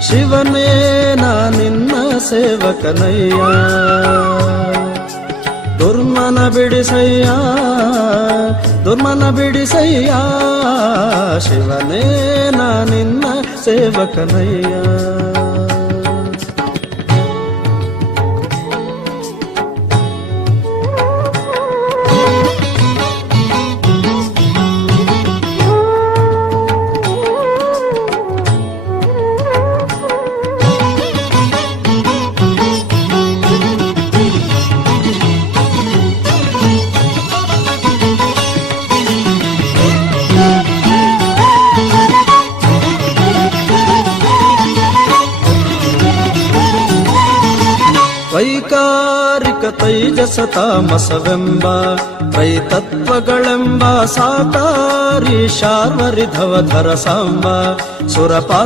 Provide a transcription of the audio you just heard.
ಶಿವನೇ ನಾ ನಿನ್ನ ಸೇವಕನಯ್ಯ. ದುರ್ಮನ ಬಿಡಿಸಯ್ಯ ದುರ್ಮನ ಬಿಡಿಸಯ್ಯ, ಶಿವನೇ ನಾ ನಿನ್ನ ಸೇವಕನಯ್ಯ. ವೈಕಾರಿಕ ತೈಜಸ ತಾಮಸವೆಂಬ ತ್ರೈತತ್ವಗಳೆಂಬ ಸಾಕಾರಿ ಶಾರ್ವರಿಧವಧರ ಸಾಂಬ ಸುರಪಾ